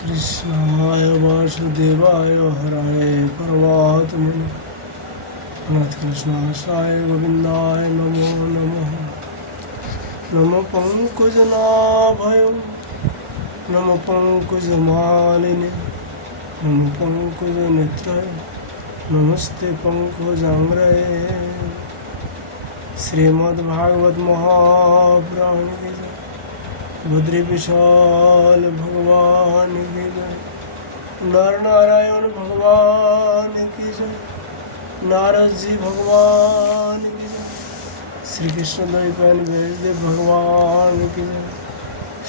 कृष्णाय वासुदेवाय हराय परमात्मने अनाथ कृष्णाय गोविंदाय नमो नमः। नमो पंकजनाभय नमो पंकजमालिने नमो पंकजनेत्राय नमस्ते पंकजांग्रये। श्रीमद्भागवत महापुराण की जय। बद्री विशाल भगवान की जय। नर नारायण भगवान की जय। नारद जी भगवान की जय। श्री कृष्ण द्वैपायन व्यासदेव भगवान की जय।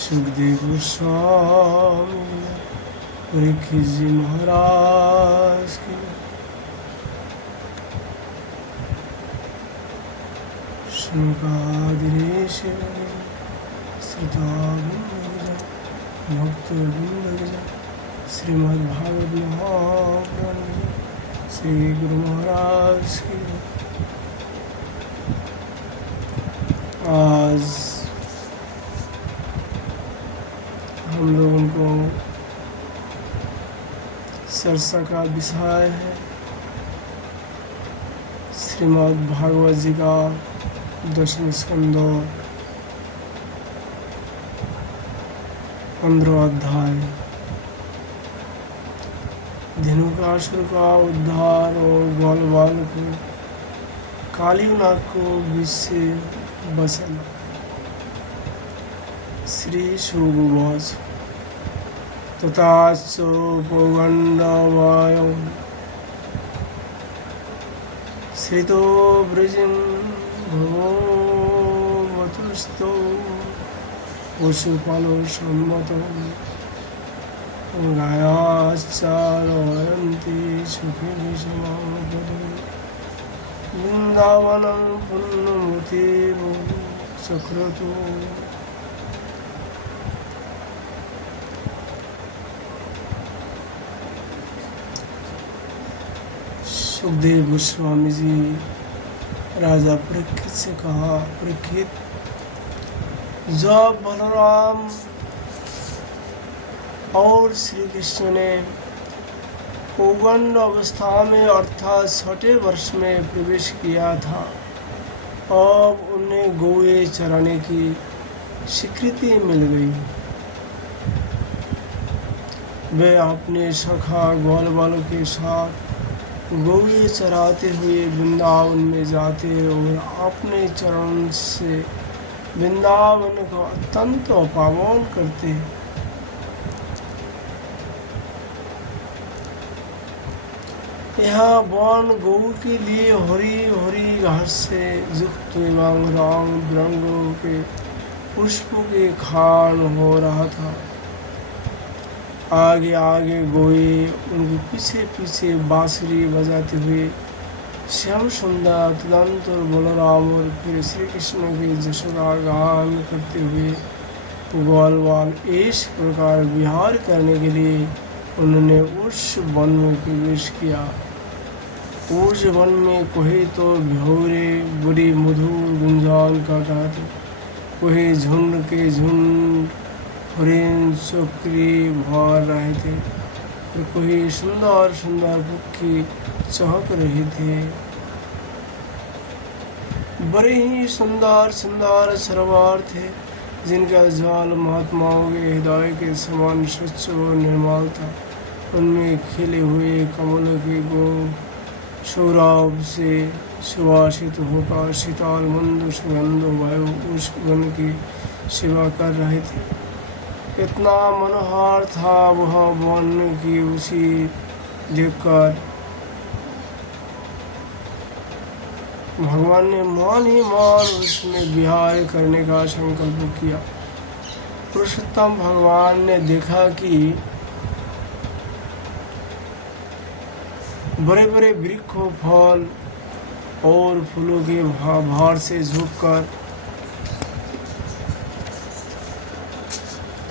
सुखदेव गोस्वामी की जय। परीक्षित जी महाराज की जय। शंकादिनेश भक्तवृंद श्रीमद्भागवत महापुराण श्री गुरु महाराज की। आज हम लोगों को चर्चा का विषय है श्रीमद्भागवत जी का 10वें स्कंद 15वां अध्याय। धेनुकासुर का उद्धार और ग्वाल बाल को कालीनाग को विष से बचाना। श्री शुकवाच तथा पौगंडवायं श्रितो वृजिं भगवतुस्तो पशुपालो सम्मतो गायाश्चारयन्ति सुखे विषमापदे वृन्दावनं पुण्यमतिर् चक्रतो। सुखदेव गोस्वामी जी राजा परीक्षित से कहा, परीक्षित, जब बलराम और श्री कृष्ण ने पौगंड अवस्था में अर्थात 6ठे वर्ष में प्रवेश किया था, अब उन्हें गौए चराने की स्वीकृति मिल गई। वे अपने सखा ग्वाल बालों के साथ गौए चराते हुए वृंदावन में जाते और अपने चरण से वृंदावन को अत्यंत पावन करते। यहाँ वन गौ के लिए हरी हरी घास से युक्त एवं रंग बिरंगों के पुष्पों के खान हो रहा था। आगे आगे गोए उनके पीछे पीछे बांसुरी बजाते हुए श्याम सुंदर तुरंत और बलराम और फिर श्री कृष्ण के जशोदा गान करते हुए ग्वाल बाल इस प्रकार विहार करने के लिए उन्होंने उस वन में प्रवेश किया। उस वन में कोई तो भौरे बड़ी मधुर गुंजान का गाते, कोई झुंड के झुंड हरिण चौकरी भर रहे थे और कोई सुंदर सुंदर पक्षी चहक रहे थे। बड़े ही सुंदर सुंदर सरोवर थे जिनका जल महात्माओं के हृदय के समान स्वच्छ और निर्मल था। उनमें खिले हुए कमलों के गुण सौरभ से सुवासित होकर शीतल मंद सुगंध वायु उस वन की सेवा कर रहे थे। इतना मनोहर था वह वन की उसी देखकर भगवान ने मान ही मान उसमें विहार करने का संकल्प किया। पुरुषोत्तम भगवान ने देखा कि बड़े बड़े वृक्षों फल और फूलों के भार से झुककर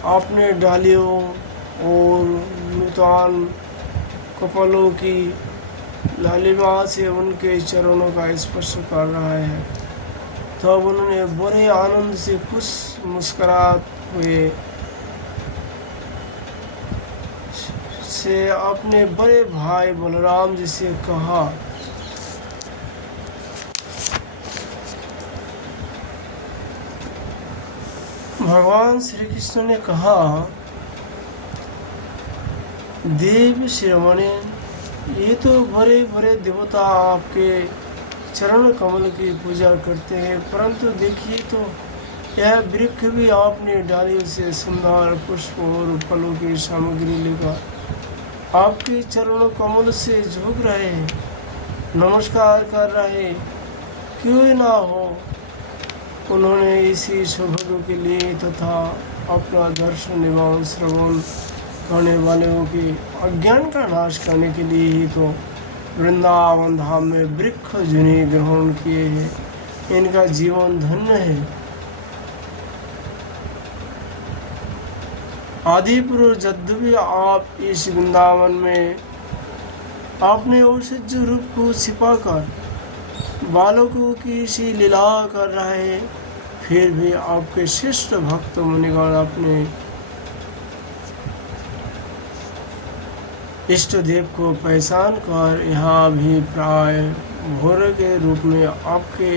अपने डालियों और नूतन कपलों की लालिमा से उनके चरणों का स्पर्श कर रहा है। तब उन्होंने बड़े आनंद से खुश मुस्कुराते हुए से अपने बड़े भाई बलराम जी से कहा, भगवान श्री कृष्ण ने कहा, देव शिरोमणि, ये तो बड़े बड़े देवता आपके चरण कमल की पूजा करते हैं, परंतु देखिए तो यह वृक्ष भी आपने डाली से सुंदर पुष्प और फलों की सामग्री लेकर आपके चरणों कमल से झुक रहे हैं, नमस्कार कर रहे, क्यों ना हो। उन्होंने इसी सौभाग्य के लिए तथा अपना दर्शन एवं श्रवण करने वालों के अज्ञान का नाश करने के लिए ही तो वृंदावन धाम में वृक्ष जिन्हें ग्रहण किए हैं, इनका जीवन धन्य है। आदि पुरुष जब भी आप इस वृंदावन में अपने औषध रूप को छिपाकर बालकों की सी लीला कर रहे हैं, फिर भी आपके श्रेष्ठ भक्त मुनिगण अपने इष्ट देव को पहचान कर यहाँ भी प्राय भोर के रूप में आपके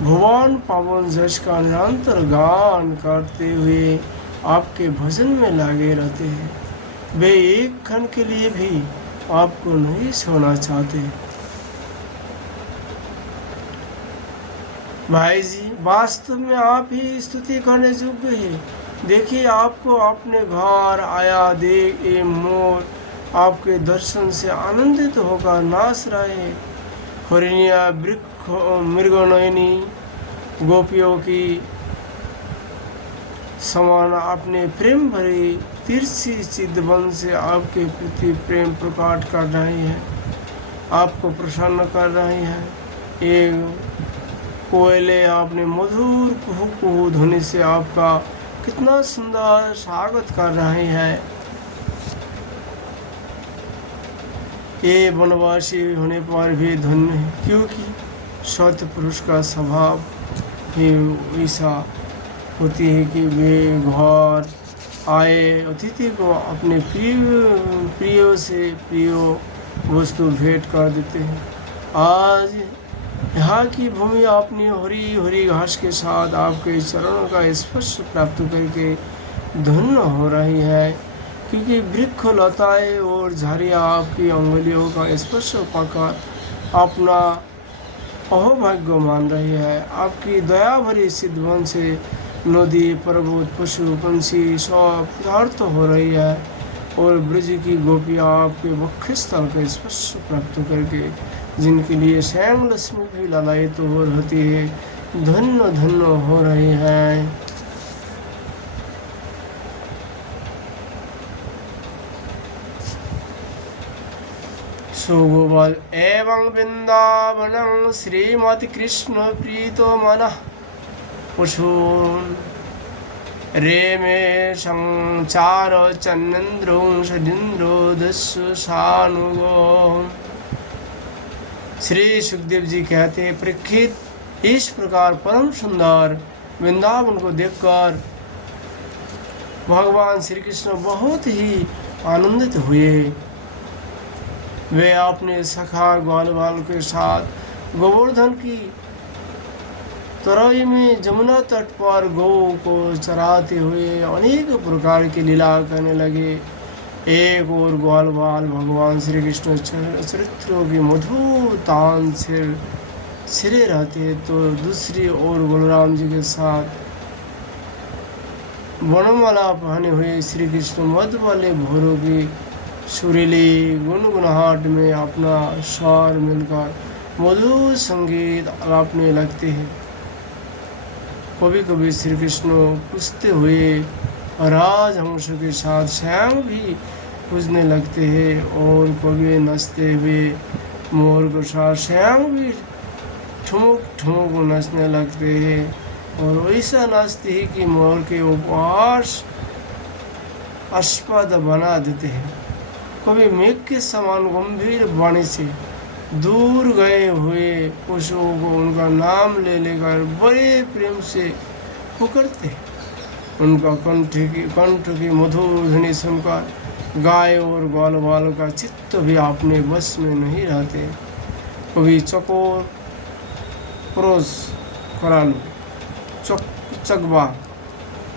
भुवन पावन जश का निरंतर गान करते हुए आपके भजन में लगे रहते हैं। वे एक क्षण के लिए भी आपको नहीं छोड़ना चाहते। भाई जी, वास्तव में आप ही स्तुति करने योग्य है। देखिए, आपको अपने घर आया देख ये मोर आपके दर्शन से आनंदित होकर नाच रहे। हरिणिया वृक्ष मृगनयनी गोपियों की समान अपने प्रेम भरी तिरछी चिदबन से आपके प्रति प्रेम प्रकट कर रहे हैं, आपको प्रसन्न कर रहे हैं। एक कोयले अपने मधुर कुहू कुहू ध्वनि से आपका कितना सुंदर स्वागत कर रहे हैं। ये वनवासी होने पर भी धन्य है, क्योंकि सत्य पुरुष का स्वभाव ही ऐसा होती है कि वे घर आए अतिथि को अपने प्रिय से प्रिय वस्तु भेंट कर देते हैं। आज यहाँ की भूमि अपनी हरी हरी घास के साथ आपके चरणों का स्पर्श प्राप्त करके धन्य हो रही है, क्योंकि वृक्ष लताएं और झाड़ियाँ आपकी अंगुलियों का स्पर्श पाकर अपना अहोभाग्य मान रही है। आपकी दया भरी सिद्धवन से नदी पर्वत पशु पंछी सब पदार्थ हो रही है, और ब्रज की गोपियाँ आपके वक्षस्थल का स्पर्श प्राप्त करके जिनके लिए स्वयं लक्ष्मी भी लालायित हो रहती है, धन्य धन्य हो रही है। सुगोपाल एवं वृंदावनं श्रीमती कृष्ण प्रीतो मनः पशून् रेमे संचार चन्नेन्द्रो षडीन्द्रो दस्यु सानुगो। श्री सुखदेव जी कहते, परीक्षित, इस प्रकार परम सुंदर वृंदावन को देखकर भगवान श्री कृष्ण बहुत ही आनंदित हुए। वे अपने सखा ग्वाल बाल के साथ गोवर्धन की तराई में जमुना तट पर गौ को चराते हुए अनेक प्रकार की लीला करने लगे। एक और ग्वाल बाल भगवान श्री कृष्ण चरित्रों की मधुर तान सिरे रहते, तो दूसरी ओर बलराम जी के साथ वनमाला पहने हुए श्री कृष्ण मध्य वाले भोरों की सुरीली गुनगुनाहट में अपना स्वर मिलकर मधुर संगीत आलापने लगते हैं। कभी कभी श्री कृष्ण पूजते हुए राजहंसों के साथ स्वयं भी पूजने लगते हैं, और कभी नाचते हुए मोर के साथ स्वयं भी ठुमक ठुमक नाचने लगते हैं, और वैसा नाचते हैं कि मोर के उपहास आस्पद बना देते हैं। कभी मेघ के समान गंभीर वाणी से दूर गए हुए पशुओं को उनका नाम ले लेकर बड़े प्रेम से पुकारते हैं। उनका कंठ की मधुर ध्वनि सुनकर गाय और ग्वाल बाल का चित्त भी अपने बस में नहीं रहते। कभी चकोर, क्रोस, करालू, चकबा,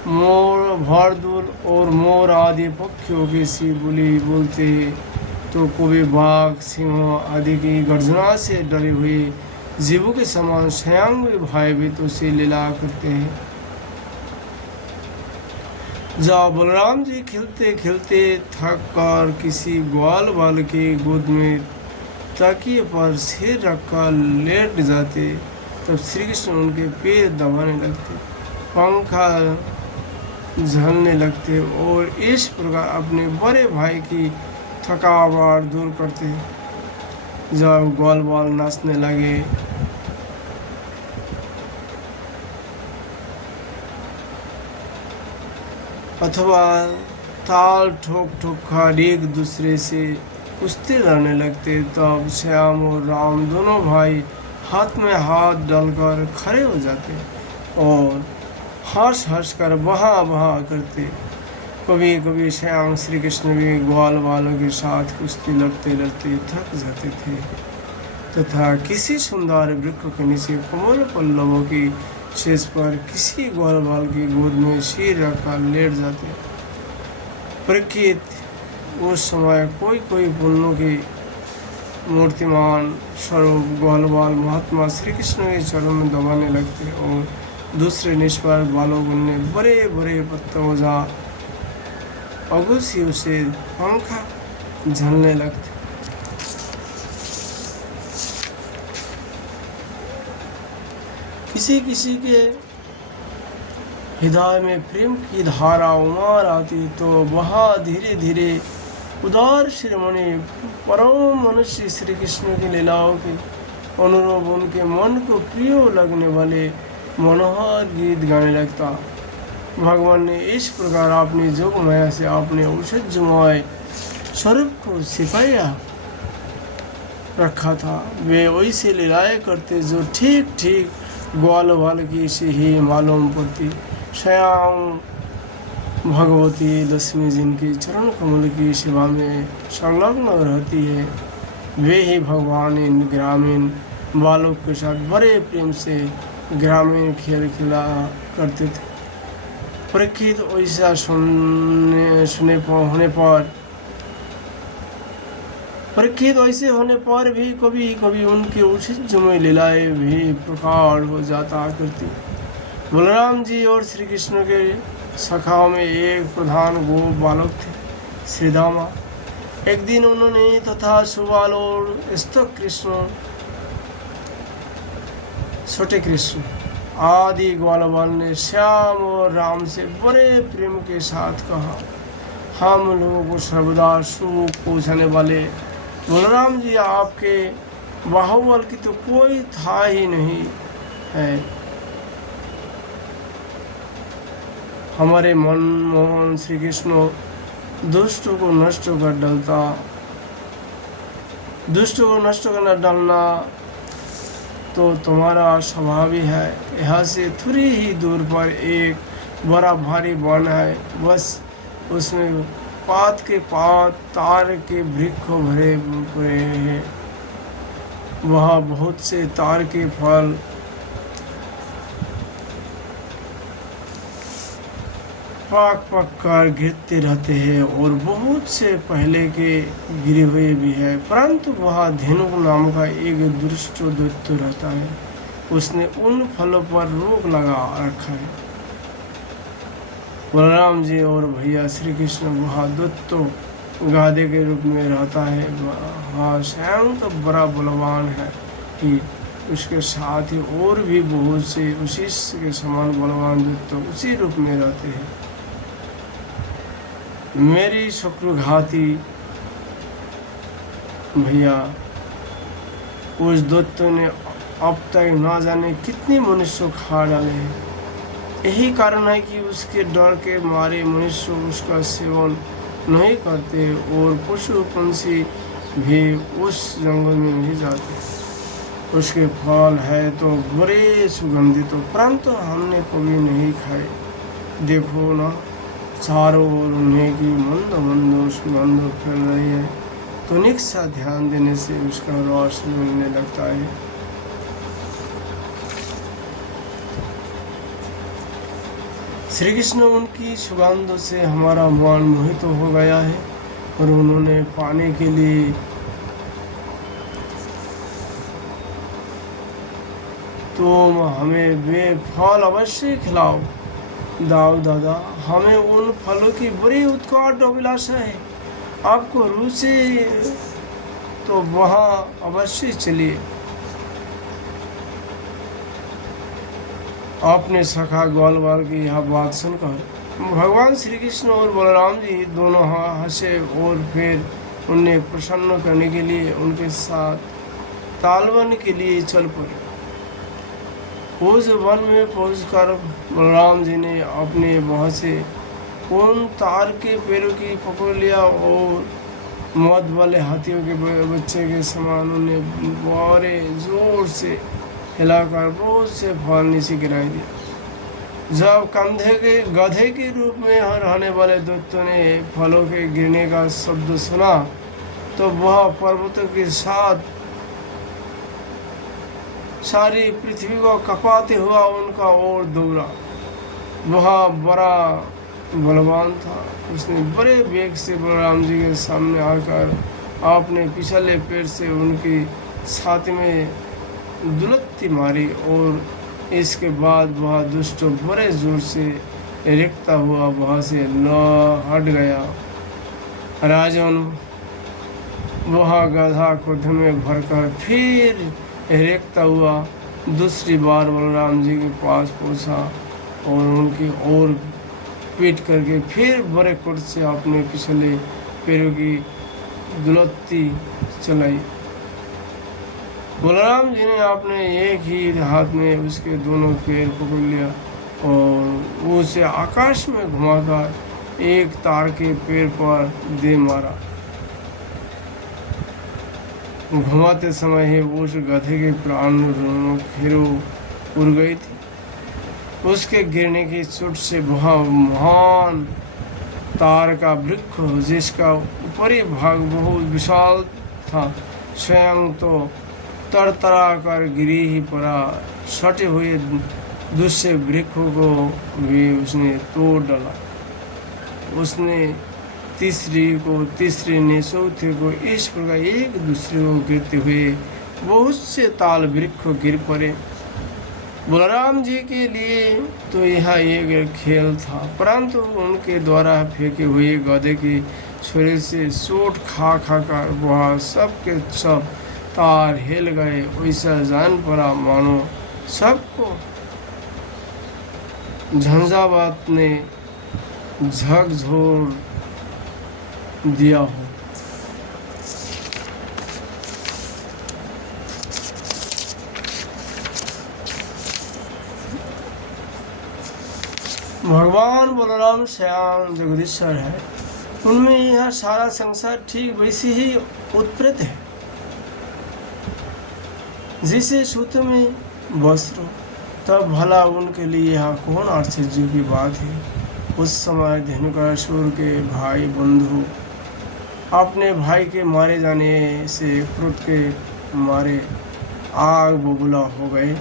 मोर, भारदुल और मोर आदि पक्षियों की सी बोली बोलते हैं, तो कभी बाघ, सिंह आदि की गर्जना से डरे हुए जीवों के समान स्वयं भी भयभीतों से लीला करते हैं। जब बलराम जी खेलते खेलते थक कर किसी ग्वाल बाल के गोद में तकिए पर सिर रखकर लेट जाते, तब श्री कृष्ण उनके पैर दबाने लगते, पंखा झलने लगते और इस प्रकार अपने बड़े भाई की थकावट दूर करते। जब ग्वाल बाल नाचने लगे अथवा ताल ठोक ठोक कर एक दूसरे से कुश्ती लड़ने लगते, तब श्याम और राम दोनों भाई हाथ में हाथ डालकर खड़े हो जाते और हंस हंस कर बहा बहा करते। कभी कभी श्याम श्री कृष्ण भी ग्वाल बालों के साथ कुश्ती लड़ते लड़ते थक जाते थे तथा किसी सुंदर वृक्ष के नीचे कमल पल्लवों की शेष पर किसी ग्वाल बाल की गोद में सिर रखकर लेट जाते। प्रकृति उस समय कोई कोई पुण्यों की मूर्तिमान स्वरूप ग्वाल बाल महात्मा श्री कृष्ण के चरणों में दबाने लगते और दूसरे निष्पाल बालों ने बड़े बड़े पत्तों जा अगुसियों से पंखा झलने लगते। किसी किसी के हृदय में प्रेम की धारा उमड़ आती तो वह धीरे धीरे उदार शिरोमणि परम मनुष्य श्री कृष्ण की लीलाओं के अनुरूप उनके मन को प्रिय लगने वाले मनोहर गीत गाने लगता। भगवान ने इस प्रकार अपनी जोग माया से अपने औषधमय स्वरूप को सिपाया रखा था। वे वैसे लीलाएं करते जो ठीक ठीक ग्वाल बाल की से ही मालूम पड़ती। स्वयं भगवती लक्ष्मी जिनके चरण कमल की सेवा में संलग्न रहती है, वे ही भगवान इन ग्रामीण बालों के साथ बड़े प्रेम से ग्रामीण खेल खेला करते थे। प्रकृति ऐसा होने पर भी कभी कभी उनकी उचित जुम्मे लीलाएं भी प्रकट हो जाता करती। बलराम जी और श्री कृष्ण के सखाओं में एक प्रधान गोप बालक थे, श्रीदामा। एक दिन उन्होंने तथा सुबाल और स्तक कृष्ण, छोटे कृष्ण आदि ग्वाल बाल ने श्याम और राम से बड़े प्रेम के साथ कहा, हम लोगों को सर्वदा सुख पहुँचाने वाले बलराम जी, आपके बाहुबल की तो कोई था ही नहीं है। हमारे मनमोहन श्री कृष्ण दुष्टों को नष्ट कर डालना तो तुम्हारा स्वभाव ही है। यहाँ से थोड़ी ही दूर पर एक बड़ा भारी वन है, बस उसमें पात के पात तार के वृक्ष भरे पड़े हैं। वहाँ बहुत से तार के फल पक कर गिरते रहते हैं और बहुत से पहले के गिरे हुए भी है, परंतु वह धेनुक नाम का एक दुष्ट दैत्य रहता है, उसने उन फलों पर रोक लगा रखा है। बलराम जी और भैया श्री कृष्ण वह दैत्य गाधे के रूप में रहता है। वह स्वयं तो बड़ा बलवान है कि उसके साथ ही और भी बहुत से उसी के समान बलवान दैत्य उसी रूप में रहते हैं। मेरी शत्रुघाती भैया उस दैत्य ने अब तक ना जाने कितने मनुष्य खा डाले हैं। यही कारण है कि उसके डर के मारे मनुष्य उसका सेवन नहीं करते और पशु पंछी भी उस जंगल में नहीं जाते। उसके फल है तो बड़े सुगंधित, तो परंतु हमने कभी नहीं खाए। देखो ना, चारों ओर उन्हें की मंद मंद सुगंध फैल रही है। तनिक सा ध्यान देने से उसका रस मिलने लगता है। श्री कृष्ण उनकी सुगंध से हमारा मन मोहित हो गया है और उन्होंने पाने के लिए तुम हमें वे फल अवश्य खिलाओ। दाऊ दादा, हमें उन फलों की बड़ी उत्कट अभिलाषा है। आपको रुचि तो वहाँ अवश्य चलिए। आपने सखा ग्वालवाल की यह बात सुनकर भगवान श्री कृष्ण और बलराम जी दोनों हंसे और फिर उन्हें प्रसन्न करने के लिए उनके साथ तालवन के लिए चल पड़े। उस वन में पहुंचकर बलराम जी ने अपने बहुत से उन तार के पेड़ों की पकड़ लिया और मौत वाले हाथियों के बच्चे के समान उन्हें बड़े जोर से हिलाकर बहुत से फल नीचे गिराई दिया। जब कंधे के गधे के रूप में रहने वाले दैत्यों ने फलों के गिरने का शब्द सुना तो वह पर्वतों के साथ सारी पृथ्वी को कपाते हुआ उनका ओर दौड़ा। वह बड़ा बलवान था। उसने बड़े वेग से बलराम जी के सामने आकर अपने पिछले पैर से उनकी छाती में दुलत्ती मारी और इसके बाद वह दुष्ट बड़े जोर से रेखता हुआ वहाँ से हट गया। राजन वह गधा क्रोध में भरकर फिर रेखता हुआ दूसरी बार बलराम जी के पास पहुंचा और उनकी ओर पीट करके फिर बड़े क्रोध से अपने पिछले पैरों की दुलत्ती चलाई। बलराम जी ने अपने एक ही हाथ में उसके दोनों पैर पकड़ लिया और उसे आकाश में घुमाकर एक तार के पैर पर दे मारा। घुमाते समय ही उस गधे के प्राण खीरो उड़ गई थी। उसके गिरने की चोट से वह महान तार का वृक्ष जिसका ऊपरी भाग बहुत विशाल था स्वयं तो तरतरा कर गिरी ही पड़ा। सटे हुए दूसरे वृक्षों को भी उसने तोड़ डाला। उसने तीसरे ने चौथे को इस प्रकार एक दूसरे को गिरते हुए बहुत से ताल वृक्ष गिर पड़े। बलराम जी के लिए तो यह एक खेल था, परंतु उनके द्वारा फेंके हुए गधे के छुरे से चोट खा कर वह सब के सब तार हिल गए। वैसा जान पड़ा मानो सबको झंझावात ने झकझोर दिया हो। भगवान बलराम श्याम जगदीश्वर है, उनमें यह सारा संसार ठीक वैसे ही उत्प्रेत है जिसे सूत्र में वस्त्र। तब भला उनके लिए यह कौन आश्चर्य की बात है। उस समय धेनुकासुर के भाई बंधु अपने भाई के मारे जाने से क्रोध के मारे आग बबूला हो गए।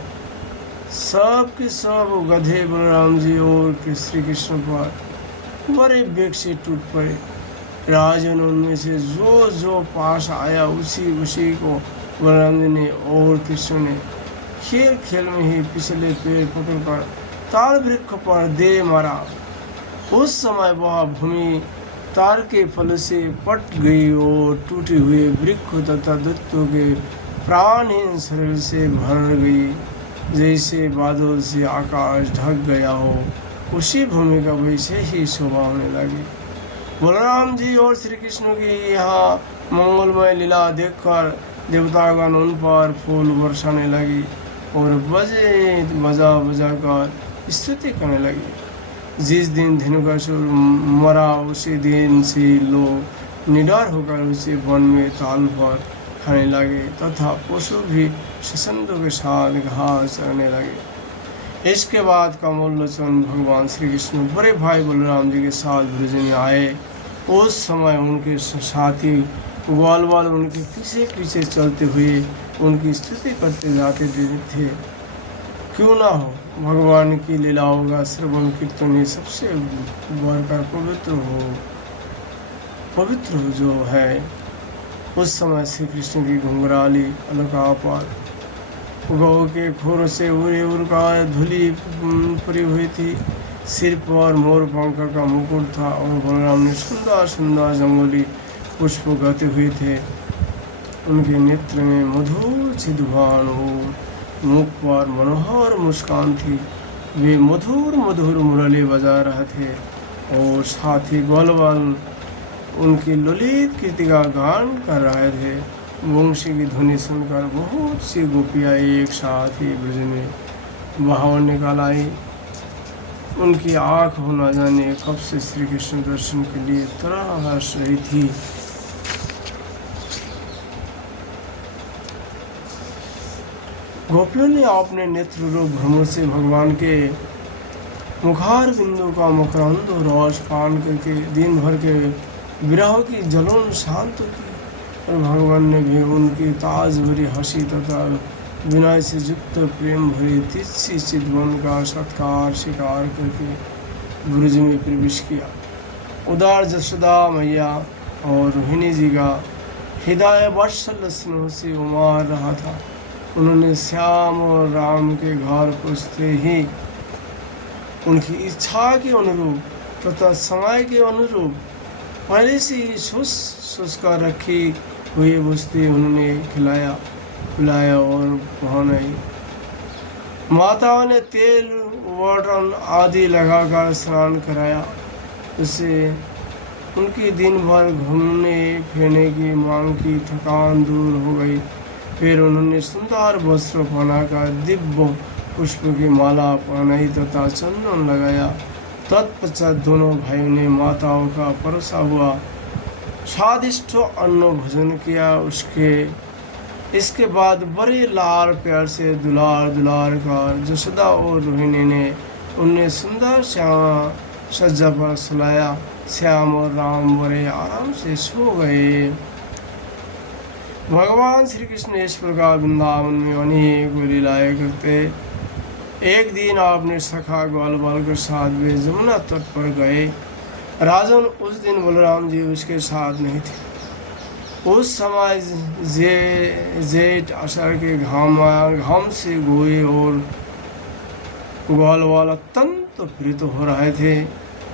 सब के सब गधे बलराम जी और श्री कृष्ण पर बड़े वेग से टूट पड़े। राजन उनमें से जो पास आया उसी को बलराम जी ने और कृष्ण ने खेल में ही पिछले पैर पकड़कर ताल वृक्ष पर दे मारा। उस समय वह भूमि तार के फल से पट गई और टूटे हुए वृक्ष तथा दैत्यों के प्राणहीन शरीर से भर गई। जैसे बादल से आकाश ढक गया हो उसी भूमि का वैसे ही शोभा होने लगी। बलराम जी और श्री कृष्ण की यह मंगलमय लीला देखकर देवतागण उन पर फूल बरसाने लगी और बजा कर स्तुति करने लगी। जिस दिन धेनुकासुर मरा उसी दिन से लोग निडर होकर उसे वन में ताल पर खाने लगे तथा पशु भी ससंतों के साथ घास चरने लगे। इसके बाद कमल लोचन भगवान श्री कृष्ण बड़े भाई बलराम जी के साथ ब्रज में आए। उस समय उनके साथी ग्वाल उनके पीछे पीछे चलते हुए उनकी स्तुति करते जाते थे। क्यों ना हो, भगवान की लीलाओं का श्रवण कीर्तन ही सबसे बढ़कर पवित्र जो है। उस समय श्री कृष्ण की घुंघराली अलका पर गौ के खोर से उड़ का धूली पड़ी हुई थी। सिर पर मोर पंख का मुकुट था और बलराम ने सुंदर सुंदर जंगली पुष्प गाते हुए थे। उनके नेत्र में मधुर चिदभान और मुख पर मनोहर मुस्कान थी। वे मधुर मधुर मुरली बजा रहे थे और साथ ही ग्वाल उनकी ललित कीर्तिका गान कर रहे थे। वंशी की ध्वनि सुनकर बहुत सी गोपियाँ एक साथ ही ब्रज में बहाव निकाल आई। उनकी आँख हो न जाने कब से श्री कृष्ण दर्शन के लिए तरस रही थी। गोपियों ने अपने नेत्र रूप भ्रमर से भगवान के मुखार बिंदु का मकरंद और रस पान करके दिन भर के विरह की जलन शांत की। और भगवान ने भी उनकी ताज भरी हंसी तथा विनय से युक्त प्रेम भरी तिरछी चितवन का सत्कार स्वीकार करके ब्रज में प्रवेश किया। उदार जसोदा मैया और रोहिणी जी का हृदय वात्सल्य स्नेह से उमार रहा था। उन्होंने श्याम और राम के घर पहुँचते ही उनकी इच्छा के अनुरूप तथा समय के अनुरूप पहले से ही सोच कर रखी हुई वस्तुएं उन्होंने खिलाया पिलाया और पहनाई। माताओं ने तेल वाटन आदि लगाकर स्नान कराया। उससे उनकी दिन भर घूमने फिरने की मांग की थकान दूर हो गई। फिर उन्होंने सुंदर वस्त्र पहनाकर दिव्य पुष्प की माला पहनाई तथा चंदन लगाया। तत्पश्चात दोनों भाइयों ने माताओं का परोसा हुआ स्वादिष्ट अन्न भोजन किया। इसके बाद बड़े लाल प्यार से दुलार कर जसोदा और रोहिणी ने उन्हें सुंदर श्याम सज्जा पर सुलाया। श्याम और राम बड़े आराम से सो गए। भगवान श्री कृष्ण इस प्रकार वृंदावन में अनेक लीलाएं करते। एक दिन आपने सखा ग्वाल के साथ वे जमुना तट पर गए। राजन उस दिन बलराम जी उसके साथ नहीं थे। उस समय जेठ आषाढ़ के घाम से गोए और ग्वाल अत्यंत पीड़ित हो रहे थे।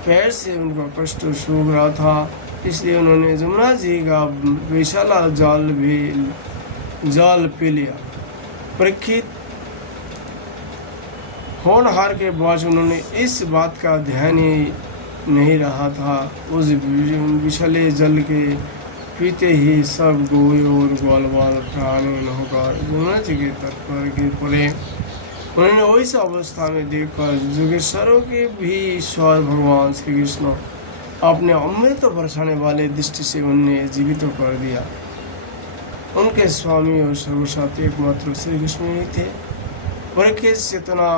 पैर से उनका कष्ट सूख रहा था, इसलिए उन्होंने जमुना जी का विशाला जल पी लिया। परीक्षित होनहार के बाद उन्होंने इस बात का ध्यान ही नहीं रहा था। उस विशाले जल के पीते ही सब गोए और ग्वाल प्राणहीन होकर जमुना जी के तट पर गिर पड़े। उन्होंने उस अवस्था में देखकर जोगेश्वरों के भी ईश्वर भगवान श्री कृष्ण अपने अमृत बरसाने वाले दृष्टि से उन्हें जीवित कर दिया। उनके स्वामी और सर्वसाथी एकमात्र श्री कृष्ण ही थे। परीक्षित चेतना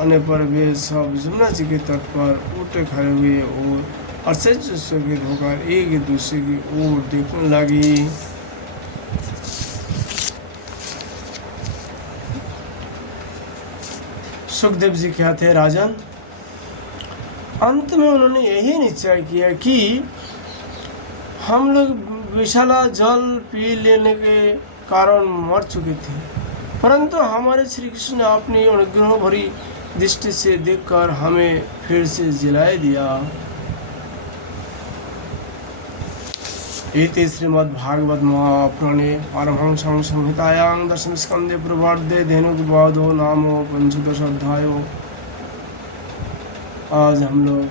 आने पर वे सब जमुना जी के तट पर उठे खड़े हुए और आश्चर्यचकित होकर एक दूसरे की ओर देखने लगी। सुखदेव जी कहते, राजन, अंत में उन्होंने यही निश्चय किया कि हम लोग विशाला जल पी लेने के कारण मर चुके थे, परंतु हमारे श्री कृष्ण ने अपनी अनुग्रह भरी दृष्टि से देखकर हमें फिर से जिलाए दिया। इति श्रीमद्भागवत महापुराणे पारमहंस संहितायां दशम स्कंदे पूर्वार्धे धेनुकवधो नाम पंचदश अध्यायो। आज हम लोग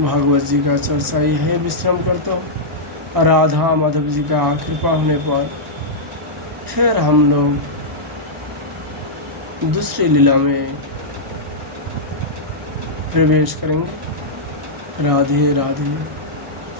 भागवत जी का चर्चा यही विश्राम करता हूँ। राधा माधव जी का कृपा होने पर फिर हम लोग दूसरी लीला में प्रवेश करेंगे। राधे राधे।